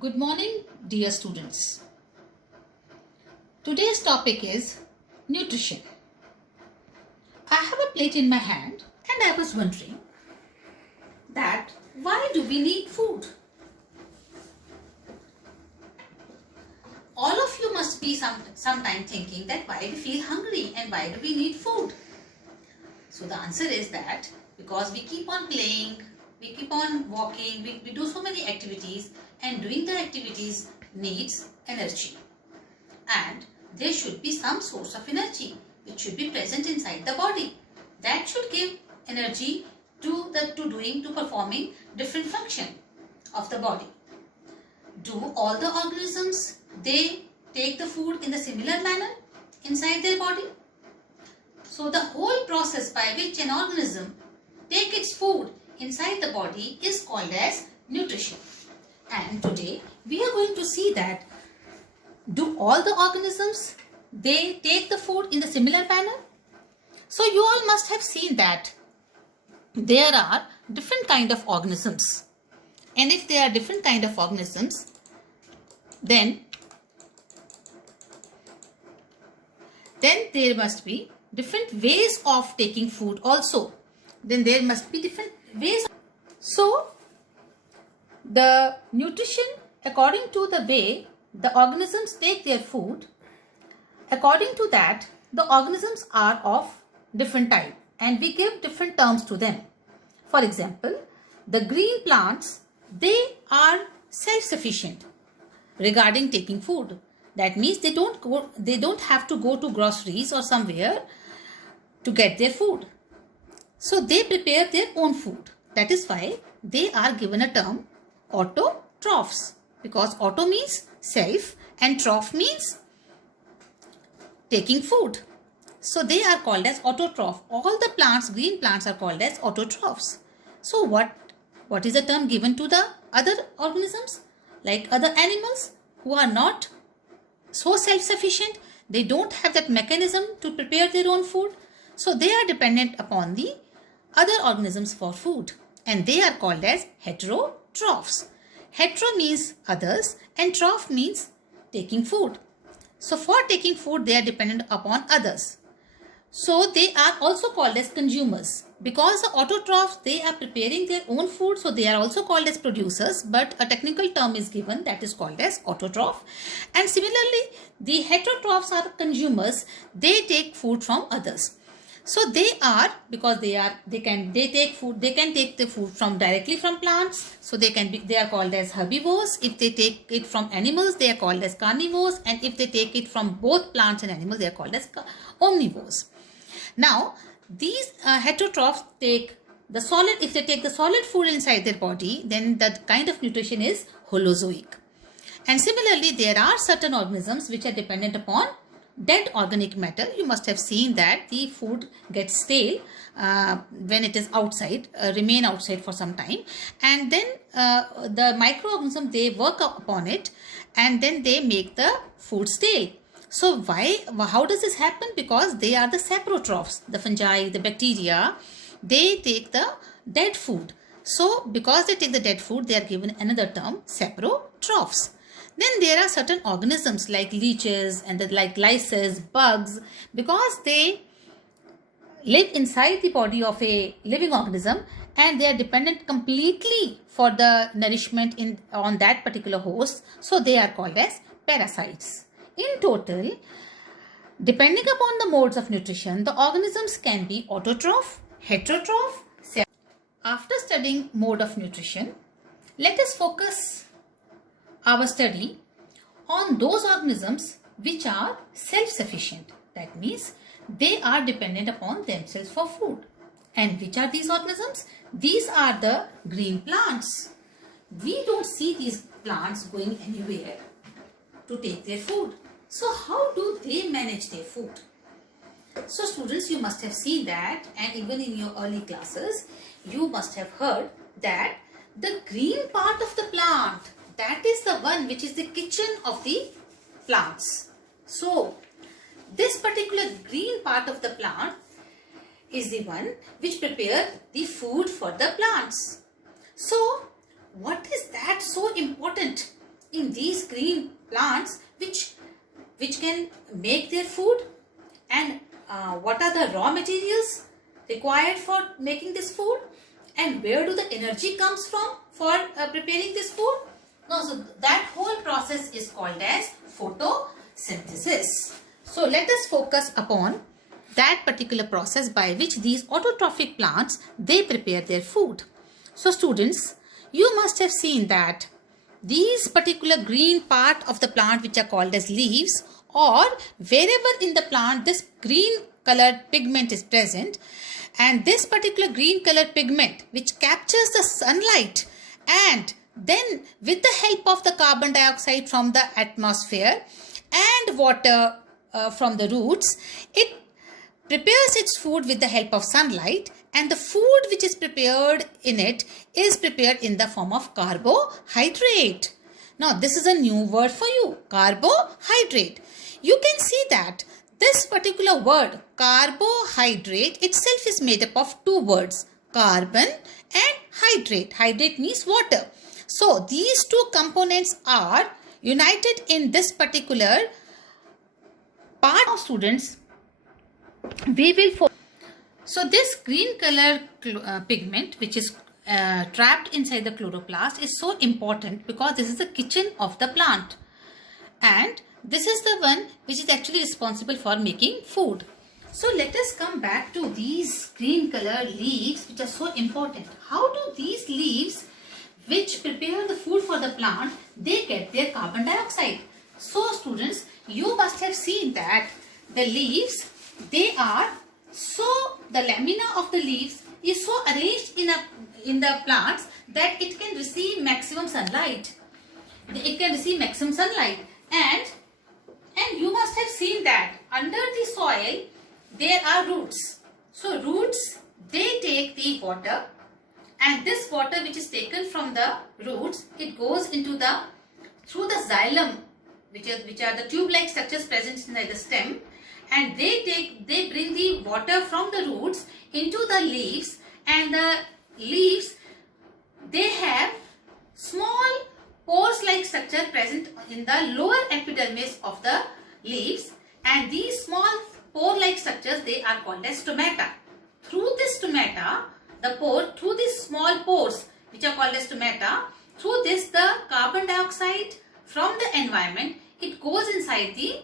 Good morning, dear students. Today's topic is nutrition. I have a plate in my hand and I was wondering that why do we need food? All of you must be sometime thinking that why we feel hungry and why do we need food? So the answer is that because we keep on playing, we keep on walking, we do so many activities, and doing the activities needs energy. And there should be some source of energy which should be present inside the body. That should give energy to performing different function of the body. Do all the organisms, they take the food in the similar manner inside their body? So the whole process by which an organism take its food inside the body is called as nutrition. And today we are going to see that do all the organisms, they take the food in the similar manner? So you all must have seen that there are different kind of organisms. And if there are different kind of organisms, then there must be different ways of taking food also. Then there must be different ways. So the nutrition, according to the way the organisms take their food, according to that the organisms are of different type and we give different terms to them. For example, the green plants, they are self-sufficient regarding taking food. That means they don't have to go to groceries or somewhere to get their food. So they prepare their own food. That is why they are given a term autotrophs, because auto means self and troph means taking food. So they are called as autotroph. All the plants, green plants, are called as autotrophs. So what is the term given to the other organisms, like other animals who are not so self-sufficient? They don't have that mechanism to prepare their own food. So they are dependent upon the other organisms for food, and they are called as heterotrophs. Hetero means others and troph means taking food. So for taking food, they are dependent upon others. So they are also called as consumers. Because the autotrophs, they are preparing their own food, so they are also called as producers, but a technical term is given that is called as autotroph. And similarly, the heterotrophs are consumers. They take food from others. So they are, because they can take the food from directly from plants. So they are called as herbivores. If they take it from animals, they are called as carnivores. And if they take it from both plants and animals, they are called as omnivores. Now, these heterotrophs take the solid, if they take the solid food inside their body, then the kind of nutrition is holozoic. And similarly, there are certain organisms which are dependent upon dead organic matter. You must have seen that the food gets stale when it is outside, remain outside for some time, and then the microorganisms, they work upon it and then they make the food stale. So how does this happen? Because they are the saprotrophs, the fungi, the bacteria, they take the dead food. So because they take the dead food, they are given another term, saprotrophs. Then there are certain organisms like leeches and like lices, bugs, because they live inside the body of a living organism and they are dependent completely for the nourishment on that particular host. So they are called as parasites. In total, depending upon the modes of nutrition, the organisms can be autotroph, heterotroph. After studying mode of nutrition, let us focus our study on those organisms which are self-sufficient. That means they are dependent upon themselves for food. And which are these organisms? These are the green plants. We don't see these plants going anywhere to take their food. So how do they manage their food? So students, you must have seen that, and even in your early classes, you must have heard that the green part of the plant, that is the one which is the kitchen of the plants. So this particular green part of the plant is the one which prepare the food for the plants. So what is that so important in these green plants which can make their food, and what are the raw materials required for making this food, and where do the energy comes from for preparing this food? No, so that whole process is called as photosynthesis. So let us focus upon that particular process by which these autotrophic plants, they prepare their food. So students, you must have seen that these particular green part of the plant which are called as leaves, or wherever in the plant this green colored pigment is present, and this particular green colored pigment which captures the sunlight, and then with the help of the carbon dioxide from the atmosphere and water from the roots, it prepares its food with the help of sunlight, and the food which is prepared in it is prepared in the form of carbohydrate. Now this is a new word for you, carbohydrate. You can see that this particular word carbohydrate itself is made up of two words, carbon and hydrate. Hydrate means water. So these two components are united in this particular part of students. We will so this green color pigment which is trapped inside the chloroplast is so important because this is the kitchen of the plant, and this is the one which is actually responsible for making food. So let us come back to these green color leaves which are so important. How do these leaves which prepare the food for the plant, they get their carbon dioxide? So students, you must have seen that the leaves, they are the lamina of the leaves is so arranged in the plants that it can receive maximum sunlight. It can receive maximum sunlight, and you must have seen that under the soil there are roots. So roots, they take the water, and this water which is taken from the roots, it goes into through the xylem, which are the tube-like structures present inside the stem, and they bring the water from the roots into the leaves, and the leaves, they have small pores-like structure present in the lower epidermis of the leaves, and these small pore-like structures, they are called as stomata. Through this stomata, through these small pores which are called as stomata, through this the carbon dioxide from the environment, it goes inside the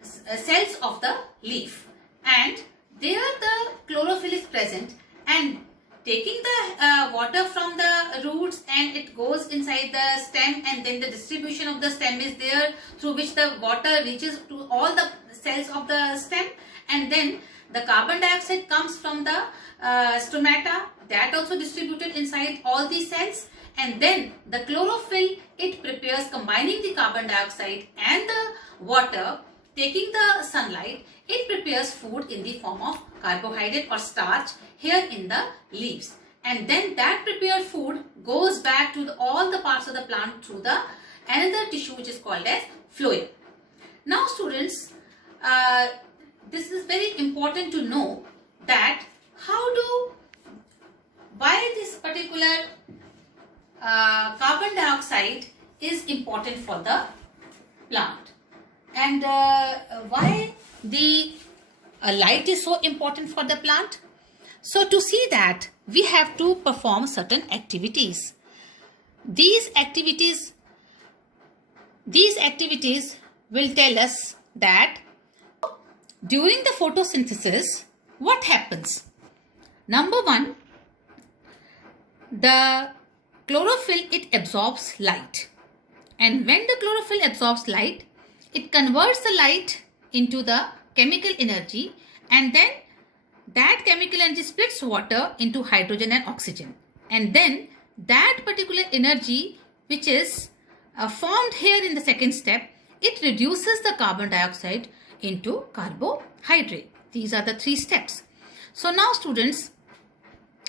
cells of the leaf, and there the chlorophyll is present, and taking the water from the roots, and it goes inside the stem, and then the distribution of the stem is there through which the water reaches to all the cells of the stem, and then the carbon dioxide comes from the stomata, that also distributed inside all these cells, and then the chlorophyll, it prepares, combining the carbon dioxide and the water, taking the sunlight, it prepares food in the form of carbohydrate or starch here in the leaves, and then that prepared food goes back to all the parts of the plant through the another tissue which is called as phloem. Now students, this is very important to know that why this particular carbon dioxide is important for the plant, and why the light is so important for the plant. So to see that, we have to perform certain activities. These activities will tell us that during the photosynthesis, what happens? Number one, the chlorophyll, it absorbs light, and when the chlorophyll absorbs light, it converts the light into the chemical energy, and then that chemical energy splits water into hydrogen and oxygen, and then that particular energy which is formed here in the second step, it reduces the carbon dioxide into carbohydrate. These are the three steps. So now students,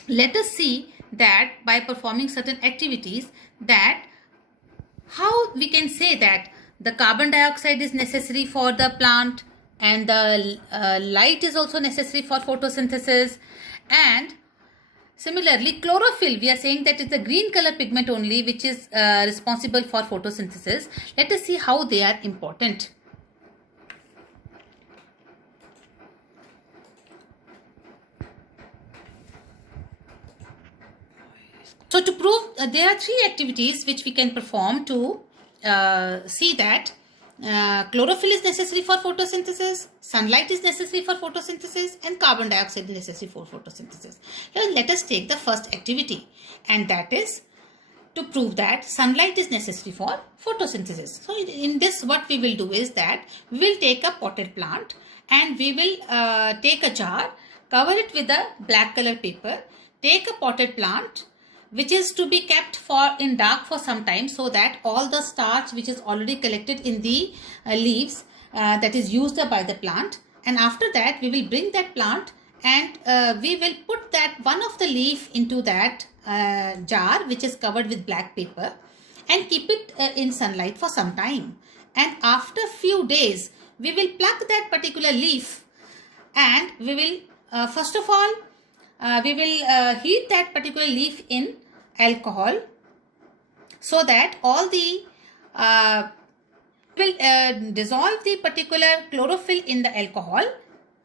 let us see that by performing certain activities, that how we can say that the carbon dioxide is necessary for the plant, and the light is also necessary for photosynthesis, and Similarly, chlorophyll, we are saying that it's the green color pigment only which is responsible for photosynthesis. Let us see how they are important. So to prove, there are three activities which we can perform to see that chlorophyll is necessary for photosynthesis, sunlight is necessary for photosynthesis, and carbon dioxide is necessary for photosynthesis. Now let us take the first activity, and that is to prove that sunlight is necessary for photosynthesis. So in this, what we will do is that we will take a potted plant and we will take a jar, cover it with a black color paper, take a potted plant which is to be kept in dark for some time, so that all the starch which is already collected in the leaves that is used by the plant, and after that we will bring that plant and we will put that one of the leaf into that jar which is covered with black paper and keep it in sunlight for some time, and after few days we will pluck that particular leaf and we will first of all we will heat that particular leaf in alcohol, so that all the will dissolve the particular chlorophyll in the alcohol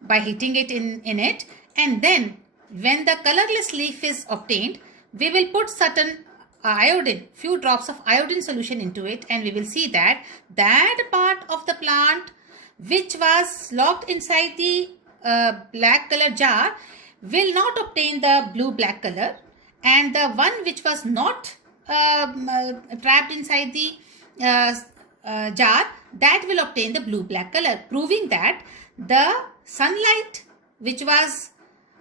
by heating it in it, and then when the colorless leaf is obtained, we will put certain iodine, few drops of iodine solution into it, and we will see that that part of the plant which was locked inside the black color jar will not obtain the blue black color, and the one which was not trapped inside the jar, that will obtain the blue black color, proving that the sunlight which was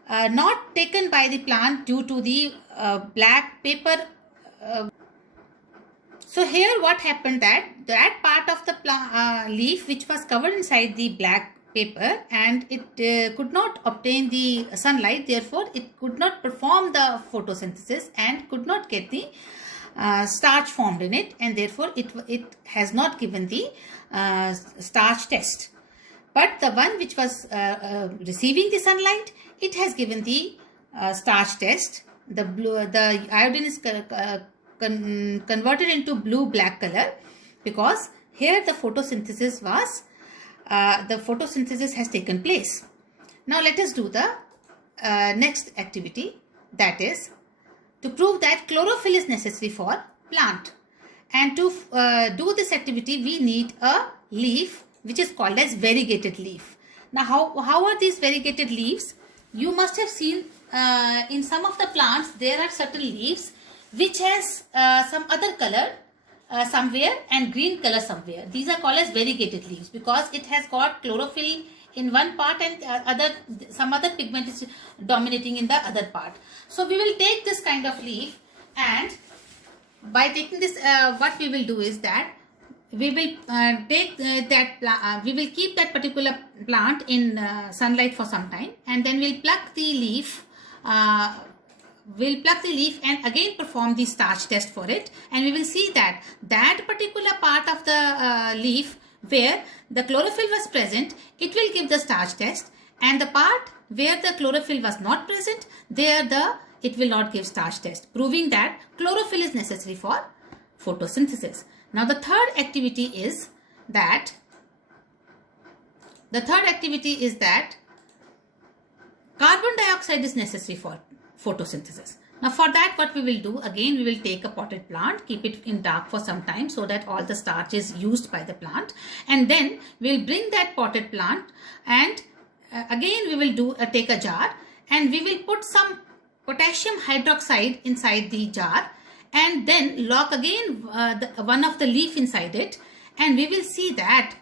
not taken by the plant due to the black paper. So here what happened, that part of the leaf which was covered inside the black paper and it could not obtain the sunlight, therefore it could not perform the photosynthesis and could not get the starch formed in it, and therefore it has not given the starch test. But the one which was receiving the sunlight, it has given the starch test. The iodine is converted into blue black color, because here the photosynthesis has taken place. Now let us do the next activity, that is to prove that chlorophyll is necessary for plant. And to do this activity, we need a leaf which is called as variegated leaf. Now how are these variegated leaves? You must have seen in some of the plants there are certain leaves which has some other color somewhere and green color somewhere. These are called as variegated leaves because it has got chlorophyll in one part and some other pigment is dominating in the other part. So we will take this kind of leaf, and by taking this what we will do is that we will we will keep that particular plant in sunlight for some time, and then we'll pluck the leaf. We'll pluck the leaf and again perform the starch test for it, and we will see that that particular part of the leaf where the chlorophyll was present, it will give the starch test, and the part where the chlorophyll was not present, it will not give starch test, proving that chlorophyll is necessary for photosynthesis. Now the third activity is that carbon dioxide is necessary for photosynthesis. Now for that, what we will do, again we will take a potted plant, keep it in dark for some time so that all the starch is used by the plant, and then we will bring that potted plant and again we will take a jar and we will put some potassium hydroxide inside the jar, and then lock again one of the leaf inside it, and we will see that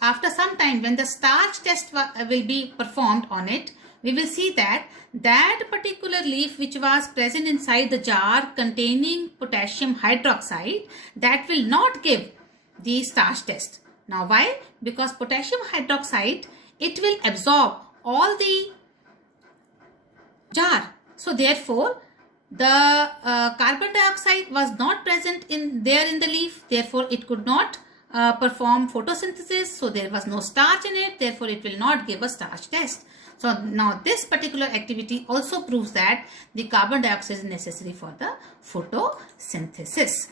after some time when the starch test will be performed on it, we will see that that particular leaf which was present inside the jar containing potassium hydroxide, that will not give the starch test. Now why? Because potassium hydroxide, it will absorb all the jar. So therefore the carbon dioxide was not present in the leaf, therefore it could not perform photosynthesis, so there was no starch in it, therefore it will not give a starch test. So now this particular activity also proves that the carbon dioxide is necessary for the photosynthesis.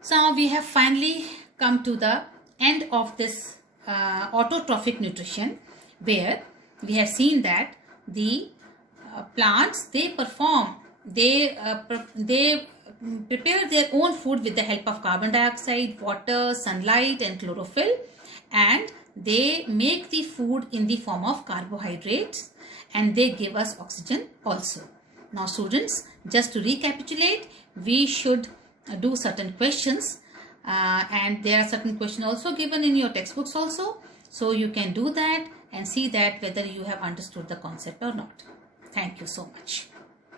So now we have finally come to the end of this autotrophic nutrition, where we have seen that the plants, they prepare their own food with the help of carbon dioxide, water, sunlight and chlorophyll, and they make the food in the form of carbohydrates, and they give us oxygen also. Now students, just to recapitulate, we should do certain questions, and there are certain questions also given in your textbooks also. So you can do that and see that whether you have understood the concept or not. Thank you so much.